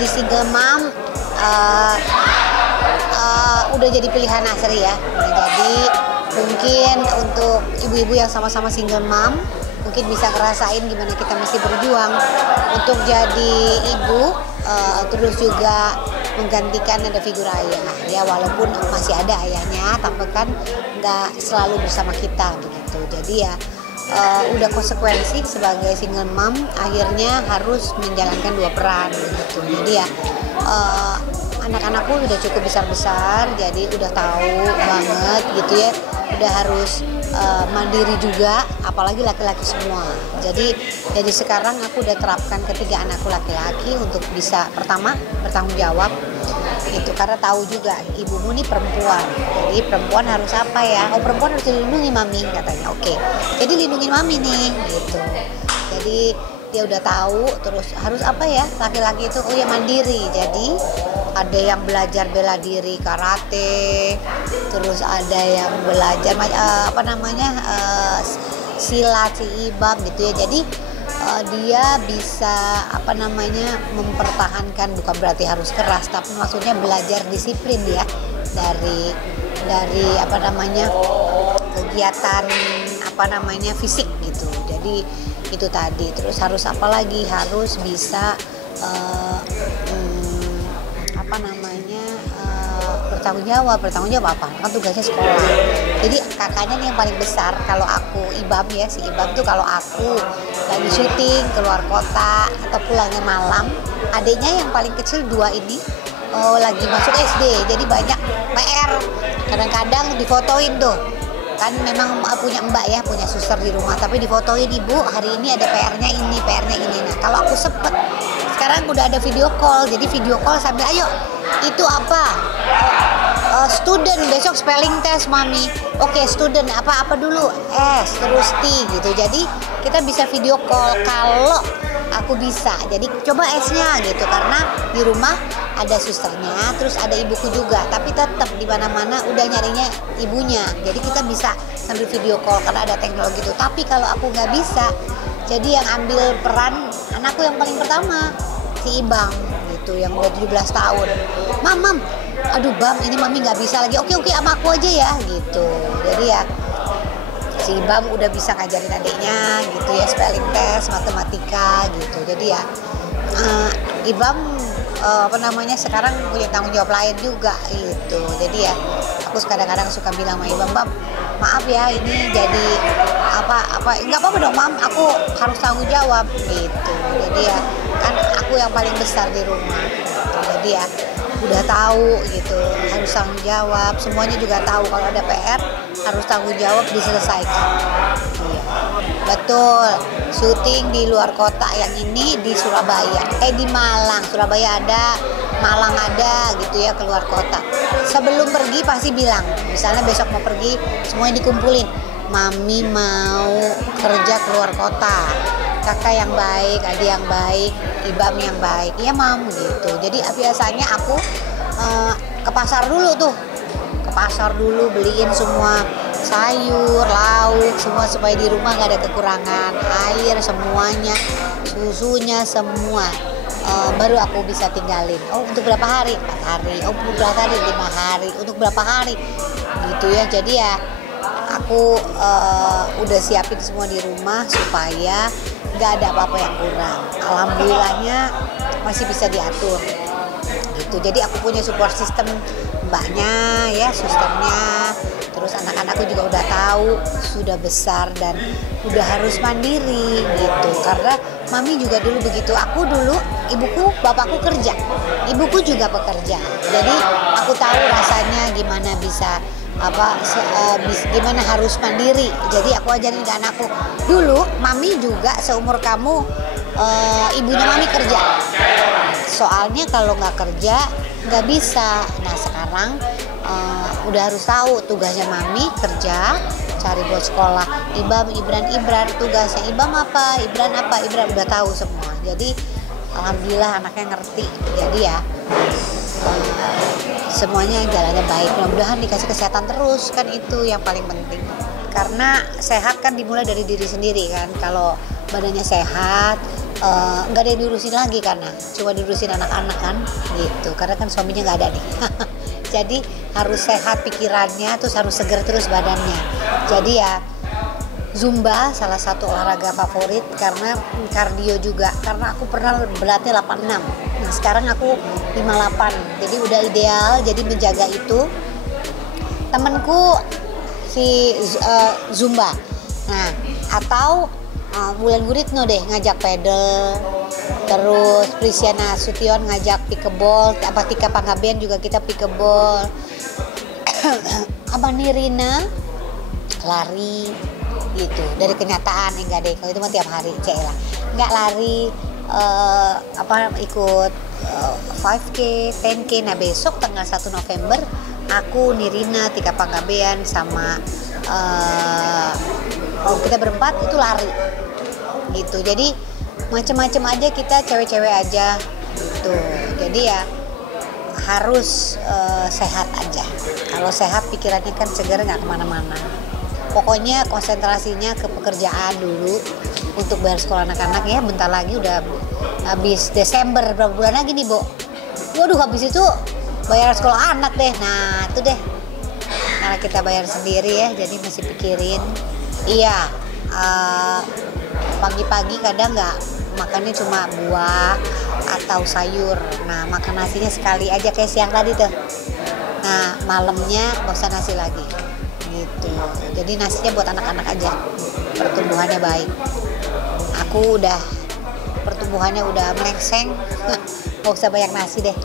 jadi single mom udah jadi pilihan Asri ya. Nah, jadi mungkin untuk ibu-ibu yang sama-sama single mom mungkin bisa ngerasain gimana kita mesti berjuang untuk jadi ibu, terus juga menggantikan ada figur ayah ya, walaupun masih ada ayahnya tapi kan nggak selalu bersama kita begitu. Jadi ya udah konsekuensi sebagai single mom akhirnya harus menjalankan dua peran begitu. Jadi ya anak-anakku udah cukup besar-besar, jadi udah tahu banget gitu ya, udah harus mandiri juga, apalagi laki-laki semua. Jadi dari sekarang aku udah terapkan ketiga anakku laki-laki untuk bisa pertama bertanggung jawab itu, karena tahu juga ibumu nih perempuan, jadi perempuan harus apa ya, oh perempuan harus dilindungi mami katanya. Oke, jadi lindungi mami nih gitu. Jadi dia udah tahu, terus harus apa ya, laki-laki itu oh ya mandiri. Jadi ada yang belajar bela diri karate, terus ada yang belajar silat, ibam gitu ya. Jadi dia bisa mempertahankan, bukan berarti harus keras, tapi maksudnya belajar disiplin ya dari kegiatan fisik gitu. Jadi itu tadi. Terus harus apa lagi, harus bisa bertanggung jawab apa kan tugasnya sekolah. Jadi kakaknya nih yang paling besar, kalau aku Ibam ya, si Ibam tuh kalau aku lagi syuting keluar kota atau pulangnya malam, adiknya yang paling kecil dua ini lagi masuk SD, jadi banyak PR, kadang-kadang difotoin tuh kan, memang punya mbak ya, punya suster di rumah, tapi difotoin, ibu hari ini ada PR-nya ini. Nah kalau aku sempet sekarang udah ada video call, jadi video call sambil ayo itu apa student besok spelling test mami, oke student apa dulu S terus T gitu. Jadi kita bisa video call kalau aku bisa, jadi coba S-nya gitu, karena di rumah ada susternya, terus ada ibuku juga, tapi tetap di mana-mana udah nyarinya ibunya, jadi kita bisa sambil video call karena ada teknologi itu. Tapi kalau aku nggak bisa, jadi yang ambil peran anakku yang paling pertama si Ibang gitu, yang udah 17 tahun. Mam, aduh Bam, ini mami nggak bisa lagi. Oke sama aku aja ya gitu. Jadi ya si Ibam udah bisa ngajarin adiknya gitu ya, spelling test, matematika gitu. Jadi ya Ibam sekarang punya tanggung jawab lain juga gitu. Jadi ya aku kadang-kadang suka bilang sama Ibam, Bam maaf ya ini jadi nggak apa-apa dong Mam, aku harus tanggung jawab gitu. Jadi ya kan aku yang paling besar di rumah gitu. Jadi ya udah tahu gitu, harus tanggung jawab, semuanya juga tahu kalau ada PR harus tanggung jawab, diselesaikan. Iya. Betul, syuting di luar kota, yang ini di Surabaya, di Malang, Surabaya ada, Malang ada gitu ya, keluar kota. Sebelum pergi pasti bilang, misalnya besok mau pergi, semuanya dikumpulin, mami mau kerja keluar kota, kakak yang baik, adik yang baik, Ibam yang baik, iya mam gitu. Jadi biasanya aku ke pasar dulu beliin semua sayur, lauk, semua supaya di rumah nggak ada kekurangan, air semuanya, susunya semua. Baru aku bisa tinggalin. Oh untuk berapa hari? 4 hari. Oh untuk berapa hari? 5 hari. Untuk berapa hari? Gitu ya. Jadi ya aku udah siapin semua di rumah supaya nggak ada apa-apa yang kurang. Alhamdulillahnya masih bisa diatur gitu. Jadi aku punya support system, mbaknya ya, susternya, terus anak-anakku juga udah tahu, sudah besar dan udah harus mandiri gitu. Karena mami juga dulu begitu, aku dulu ibuku, bapakku kerja, ibuku juga bekerja, jadi aku tahu rasanya gimana bisa gimana harus mandiri. Jadi aku ajarin ke anakku, dulu mami juga seumur kamu, ibunya mami kerja, soalnya kalau nggak kerja nggak bisa. Nah sekarang udah harus tahu tugasnya mami kerja, cari buat sekolah, Ibram tugasnya Ibram apa, Ibran udah tahu semua. Jadi alhamdulillah anaknya ngerti. Jadi ya semuanya jalannya baik, mudah-mudahan dikasih kesehatan terus, kan itu yang paling penting. Karena sehat kan dimulai dari diri sendiri kan. Kalau badannya sehat, nggak ada yang diurusin lagi karena cuma diurusin anak-anak kan gitu, karena kan suaminya nggak ada nih. Jadi harus sehat pikirannya, terus harus seger terus badannya. Jadi ya Zumba salah satu olahraga favorit karena kardio juga, karena aku pernah beratnya 86, nah sekarang aku 58, jadi udah ideal. Jadi menjaga itu. Temenku si Zumba, nah atau Wulan Guritno deh ngajak pedal, terus Prisiana Sution ngajak pickleball, Tika Panggabean juga kita pickleball. Abang Nirina lari gitu, dari kenyataan enggak deh, kalau itu mah tiap hari lah, enggak lari ikut 5K, 10K. Nah besok tanggal 1 November aku, Nirina, Tika Panggabean sama kita berempat itu lari gitu. Jadi macam-macam aja kita, cewek-cewek aja gitu. Jadi ya harus sehat aja. Kalau sehat pikirannya kan segar, nggak kemana-mana. Pokoknya konsentrasinya ke pekerjaan dulu untuk bayar sekolah anak-anak ya. Bentar lagi udah habis Desember, berapa bulan lagi nih, Bo? Waduh, habis itu bayar sekolah anak deh. Nah itu deh, karena kita bayar sendiri ya, jadi mesti pikirin. Iya, pagi-pagi kadang nggak makannya cuma buah atau sayur. Nah makan nasinya sekali aja kayak siang tadi tuh. Nah malamnya nggak usah nasi lagi gitu. Jadi nasinya buat anak-anak aja, pertumbuhannya baik. Aku udah pertumbuhannya udah melengseng, nggak usah banyak nasi deh.